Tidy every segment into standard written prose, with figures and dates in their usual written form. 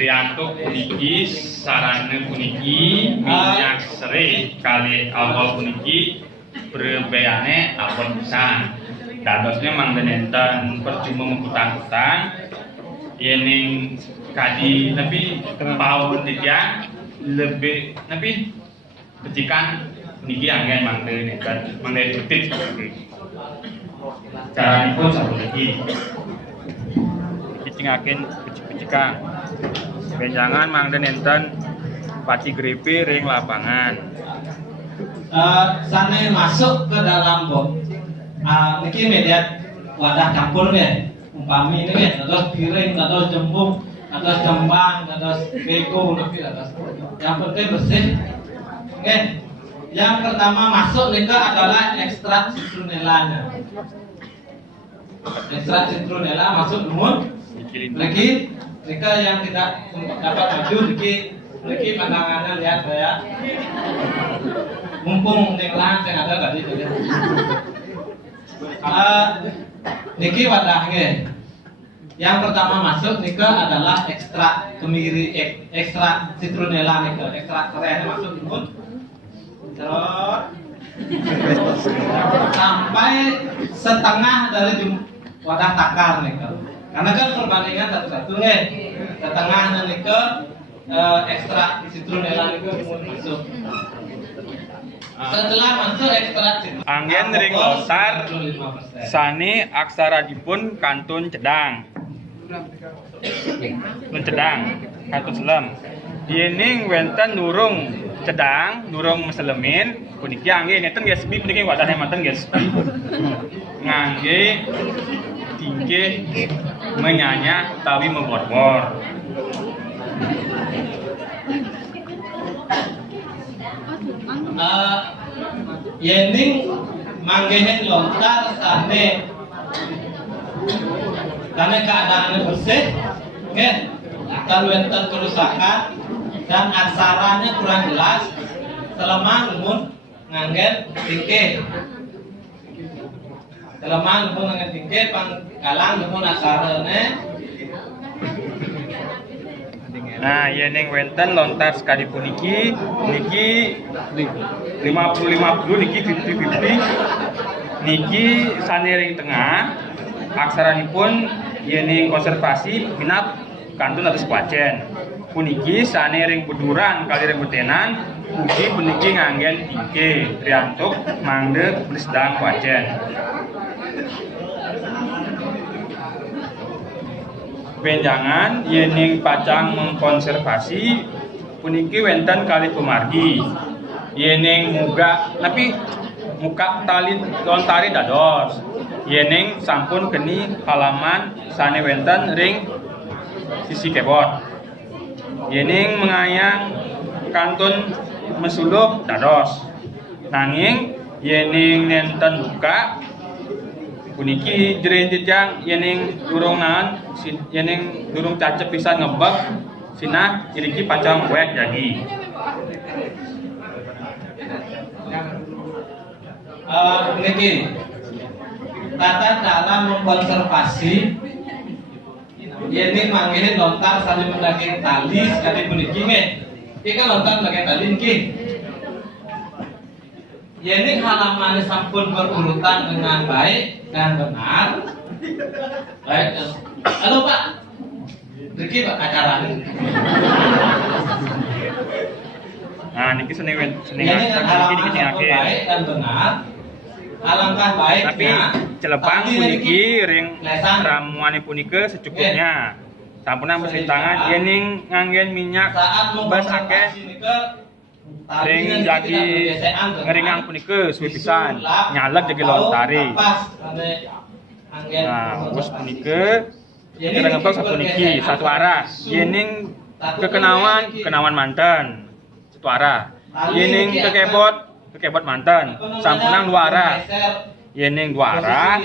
Triantuk puniki sarana puniki minyak seri kali alkohol puniki berbeyane alkohol pisan. Dadosnya mangga nenten percuma mengutang-utang yening kadi lebih tahun dia lebih lebih pecikan niki angin mangga nenten mangga cutit cara pun satu lagi kicingakin pecikan benjangan mangga nenten paci gripi ring lapangan sana masuk ke dalam bot niki media wadah campur ya umpami ini ya terus piring terus jembung terus jembang terus beko yang penting bersih. Oke, yang pertama masuk nika adalah ekstrak citronellanya. Ekstrak citronella masuk lumut lagi nika yang tidak dapat maju lagi pandangannya lihat saya mumpung nenglang yang ada tadi niki wadahnya. Yang pertama masuk nika adalah ekstrak kemiri, ekstrak citronella nika, ekstrak keren masuk lumut. Terus sampai setengah dari wadah takar nika. Karena kan perbandingan satu-satu nih. Setengah nika ekstrak citronella nika masuk. Setelah masuk ekstrak angin ring lontar sani aksara dipun kantun cedang kantun selam yening wenten nurung cedang nurung meselemin puniki angin neten guys bi puniki wadah hematan guys ngangge tinggi menyanya utawi membor-bor yening manggehen lontar sane karena keadaannya bersih dan wenten kerusakan dan aksaranya kurang jelas selama lumun nganggen tingke selama lumun nganggen tingke pangkalang lumun aksaranya. Nah, yening wenten lontar sekali puniki niki 50-50 niki 50-50 niki saniring tengah aksaranipun yening konservasi minat kantun atas pacen puniki saniring beduran kali ring betenan uji puniki nganggen tingke triantuk mangde sedang pacen benjangan yening pacang mengkonservasi puniki wenten kali pemargi yening muga tapi muka tali lontari dados yening sampun keni halaman sane wenten ring sisi kebot yening mengayang kantun mesulup dados nanging yening nenten buka puniki jering jejang yening durung nahan yening durung cacep pisan ngebek sinah iriki pacang wek jadi niki tata cara mengkonservasi yening manggihin lontar saling mendaging tali sekali puniki iki kan lontar mendaging tali niki yening halaman sampun berurutan dengan baik dan benar. Baik. Halo Pak. Riki Pak acara ini. Nah, niki seni halaman baik dan benar. Alangkah baiknya. Tapi celepang puniki ring ramuane punike secukupnya. Sampun bersih tangan yening nganggen minyak bas akeh ring jadi ngeringang punike suwi pisan nyalek jadi lontari. Nah, wis punike kita ngebak satu niki satu arah yening kekenawan manten satu arah yening kekebot manten sampunang dua arah yening dua arah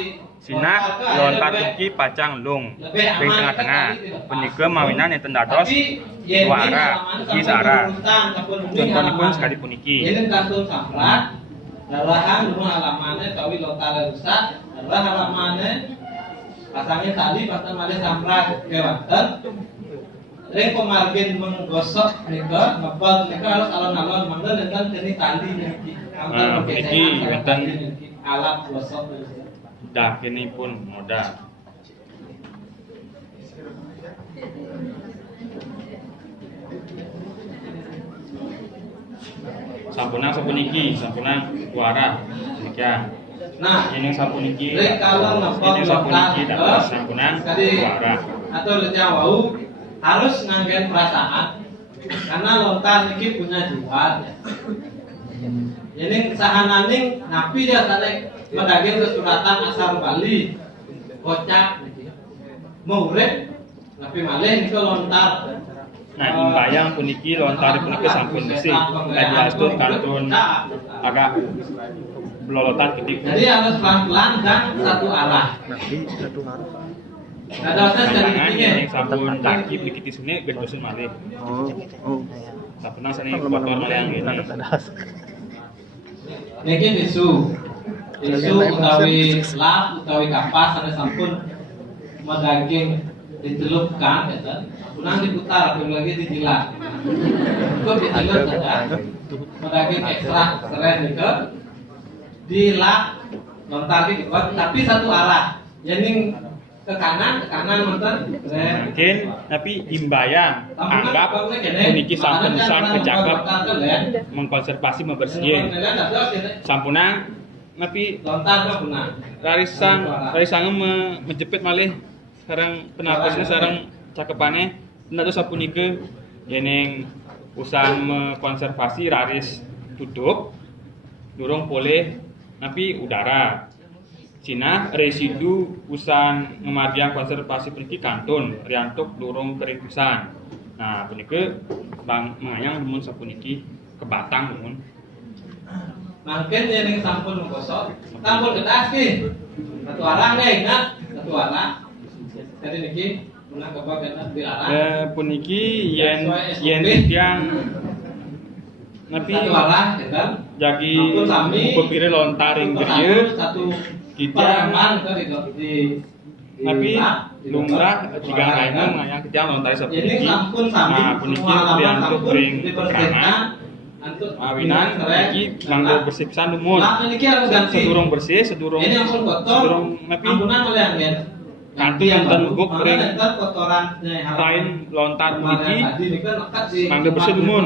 sinak lontar tuki pacang lung ring tengah-tengah punike mawinan enten dados dua arah iki searah contohipun sekali puniki yening kantun samprat dalahan rumah halamannya kawi lontar rusak adalah halamannya pasangnya tali pasang made samprat ke wanten Reng pemargin menggosok nika ngepot nika harus alon-alon mangga dengan kini tali niki. Niki wonten alat gosok. dah kini pun modal. Sampunang sapuniki, sampunang suara demikian. Nah, Ini sapuniki. rek kalau ngepot Ini sapuniki lontar dapat sampunang suara. atau lejang wau harus nganggen perasaan karena lontar niki punya jiwa. Jadi sahananing napi dia tadi medaging kesuratan asal Bali kocak mau urip tapi malih niku lontar. Nah, imbayang puniki lontar puniki sampun bersih. Tadi astur kantun agak belolotan ketik. Jadi harus pelan-pelan dan satu arah. Ada usah dari Tangan ini. yang sampun daki dikiti sini gendosun malih. Sampun sini kotor malih yang ini. Niki tisu utawi lap utawi kapas ada sampun medaging dicelupkan ya. Punang diputar lagi dijilat. Kok dijilat saja. Medaging ekstra keren itu dilap lontar dibuat tapi satu arah. Jadi ke kanan nonton keren. Mungkin tapi imbayang anggap puniki sampun sang kecakep mengkonservasi membersihkan. Sampunang tapi Lontar ke punang. Rarisang menjepit malih sareng penapasnya sareng cakepane ndak sapunike yeneng usaha konservasi raris tutup durung boleh tapi udara Cina residu usaha ngemardiang konservasi puniki kantun riantuk durung kering pisan. Nah punike bang mengayang mun sapuniki kebatang mun Mungkin yang sampun gosok, sampun getas ki. Satu arah nih, ingat satu arah. Jadi niki punang kebak kena diarah. Puniki yen tiang napi Satu arah, ya kan? jagi Ampun sami. pepire lontaring grieu Satu kita perangan ke di tapi lumrah tiga lainnya ngayang kita lontari Ini sapuniki. sampun sami. Nah puniki priantuk ring keterangan awinan iki manggo bersih pisan lumun. Nah, niki harus ganti. Sedurung bersih, sedurung Ini ampun kotor. sedurung napi Ampunan oleh angin. kanthi enten guk ring Ntar kotoran lain lontar puniki Tadi nika nekat di mangga bersih lumun.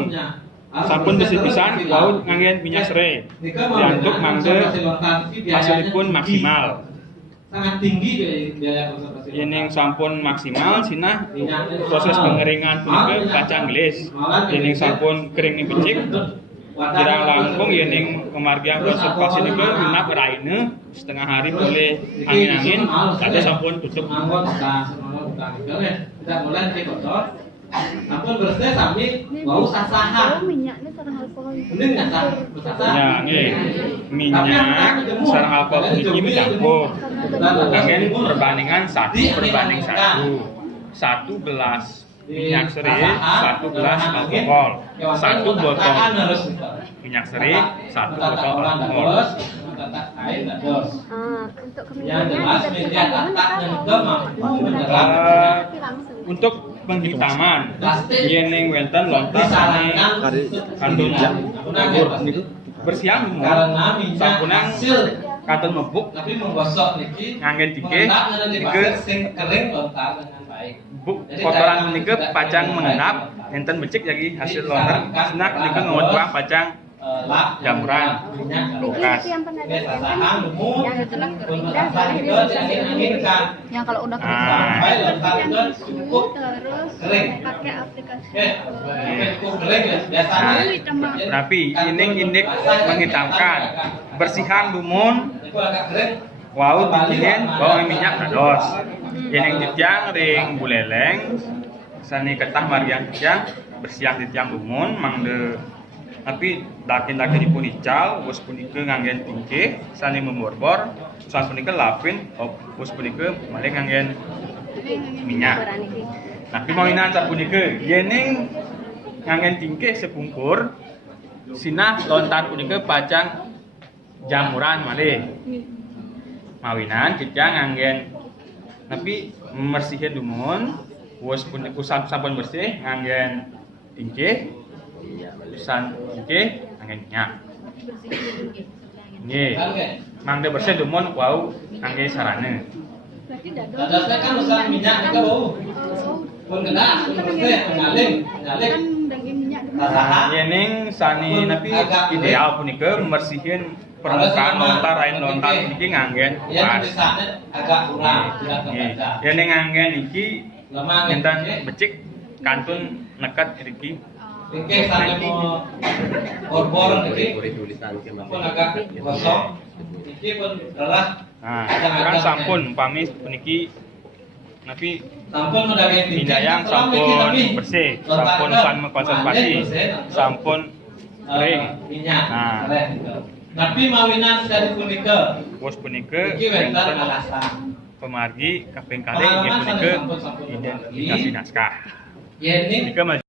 Sampun bersih pisan laut nganggen minyak serai. Diantuk mangga hasilipun maksimal. Sangat tinggi biaya konservasi. Yening sampun maksimal sinah proses pengeringan punika kacang gelis. Yening sampun kering becik kirang langkung yening kemargian konservasi niku genap raine setengah hari boleh angin-angin tadi sampun tutup. Mangga tidak mulai ke kotor. Sampun bersih sami bau sasaha. Minyaknya sarang alkohol. Mending nggak sah, bersasa. Ya, nggih. Minyak sareng alkohol iki mencampur. Angin perbandingan 1/1. 1 gelas minyak seri, 1 gelas alkohol. 1 botol minyak seri, 1 botol alkohol. Untuk Yang jelas media tatak yang mampu menyerap Untuk penghitaman yening wenten lontar ane kantun bersiang karena minyak sampunang hasil kantun mebuk tapi menggosok niki nganggen dike dike sing kering lontar dengan baik. buk kotoran menike pacang mengendap enten becik jadi hasil lontar senak nike ngewetwang pacang Lap jamuran lokas. Itu yang pernah Oke, sasahan lumut yang setelah kering untuk dan rasa itu angin-angin kan yang kalau udah kering sampai lontar yang itu itu cukup terus kering. pakai aplikasi. Oke, sampai cukup kering ya biasanya Tapi inik menghitamkan bersihan lumun itu agak kering. wau dingin bawang minyak dados yening titiang ring buleleng sani ketah mariang titiang bersiang titiang lumun mangde tapi dakin dipun ical wis punika nganggen tingkih sani memborbor saat punika lapin wis punika malih nganggen minyak. Nah kemauinan saat punika yening nganggen tingkih sepungkur sinah lontar punika pacang jamuran malih mawinan kita nganggen tapi membersihkan dumun Wes sampun bersih nganggen tingkih. Pisan tingkih nganggen minyak. Nggih. Mangde bersih dumun wau ngangge sarane. Berarti dado. Dadasnya kan usaha minyak itu bau. Pun kena, pun bersih, ngaling. Kan daging minyak dulu. Rasakan. Yening sani napi ideal punika membersihin permukaan lontar lain lontar niki nganggen Ya pas. tulisannya agak kurang, tidak Nggih. terbaca. Yening nganggen iki Lemah enten gitu. becik kantun nekat iki. Oke, sampai mau bor-bor ini pun agak gosong. Ini pun lelah. Nah, kan sampun pami puniki napi Sampun udah kayak Mindayang sampun bersih, sampun konservasi, sampun kering. minyak. Nah. Tapi mawinan dari punika. Wes punika Iki wentar enten alasan. pemargi kaping kalih nggih punika identifikasi naskah. Ya ini Punika